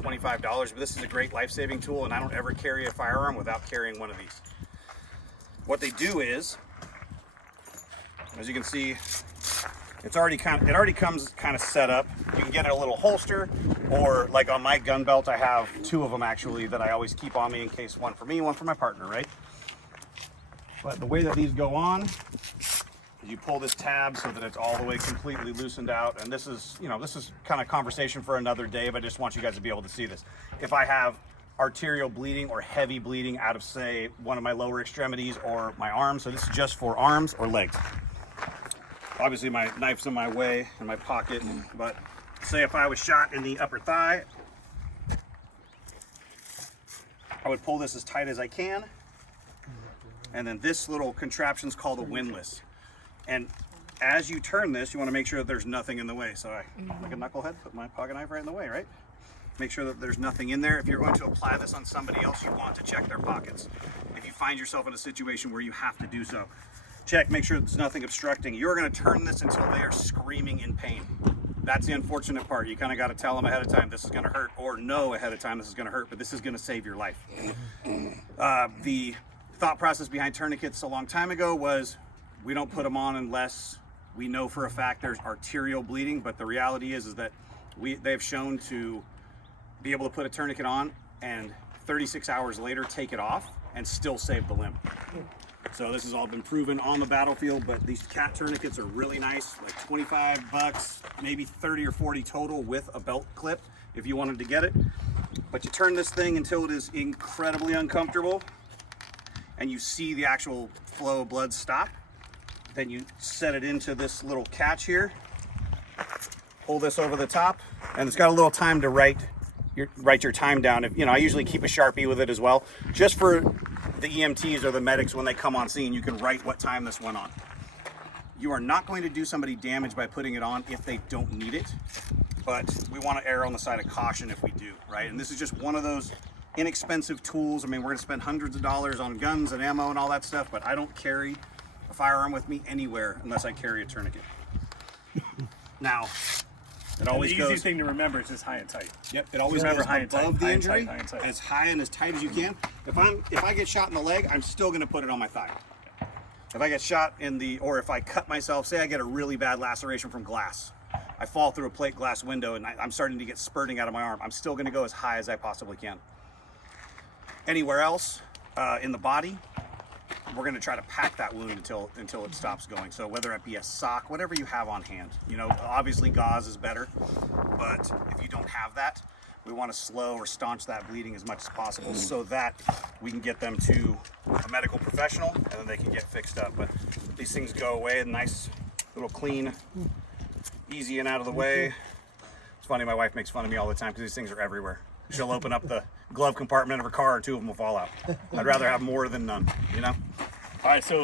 $25, but this is a great life-saving tool, and I don't ever carry a firearm without carrying one of these. What they do is, as you can see, it already comes kind of set up. You can get a little holster, or like on my gun belt, I have two of them actually that I always keep on me in case, one for me, one for my partner, right? But the way that these go on is you pull this tab so that it's all the way completely loosened out. And this is, this is kind of conversation for another day, but I just want you guys to be able to see this. If I have arterial bleeding or heavy bleeding out of, say, one of my lower extremities or my arms, so this is just for arms or legs. Obviously my knife's in my way in my pocket, but say if I was shot in the upper thigh, I would pull this as tight as I can. And then this little contraption's called a windlass. And as you turn this, you want to make sure that there's nothing in the way. So I, like a knucklehead, put my pocket knife right in the way, right? Make sure that there's nothing in there. If you're going to apply this on somebody else, you want to check their pockets. If you find yourself in a situation where you have to do so, check, make sure there's nothing obstructing. You're going to turn this until they are screaming in pain. That's the unfortunate part. You kind of got to tell them ahead of time this is going to hurt, or know ahead of time this is going to hurt, but this is going to save your life. The thought process behind tourniquets a long time ago was we don't put them on unless we know for a fact there's arterial bleeding, but the reality is that they've shown to be able to put a tourniquet on and 36 hours later take it off and still save the limb. So this has all been proven on the battlefield, but these cat tourniquets are really nice, like 25 bucks, maybe 30 or 40 total with a belt clip if you wanted to get it. But you turn this thing until it is incredibly uncomfortable and you see the actual flow of blood stop. Then you set it into this little catch here, pull this over the top, and it's got a little time to write your time down. I usually keep a Sharpie with it as well, just for the EMTs or the medics when they come on scene. You can write what time this went on. You are not going to do somebody damage by putting it on if they don't need it, but we want to err on the side of caution if we do, right? And this is just one of those inexpensive tools. I mean, we're going to spend hundreds of dollars on guns and ammo and all that stuff, but I don't carry a firearm with me anywhere unless I carry a tourniquet. Now, it always goes. The easy thing to remember is just high and tight. Yep, it always remember goes high and tight, above the high and injury, tight, high and tight. as high and as tight as you can. If I get shot in the leg, I'm still going to put it on my thigh. If I get shot or if I cut myself, say I get a really bad laceration from glass, I fall through a plate glass window and I'm starting to get spurting out of my arm, I'm still going to go as high as I possibly can. Anywhere else in the body, we're going to try to pack that wound until it stops going. So whether it be a sock, whatever you have on hand, obviously gauze is better, but if you don't have that, we want to slow or staunch that bleeding as much as possible so that we can get them to a medical professional and then they can get fixed up. But these things go away, nice little clean, easy and out of the way. It's funny, my wife makes fun of me all the time because these things are everywhere. She'll open up the glove compartment of her car and two of them will fall out. I'd rather have more than none, All right, so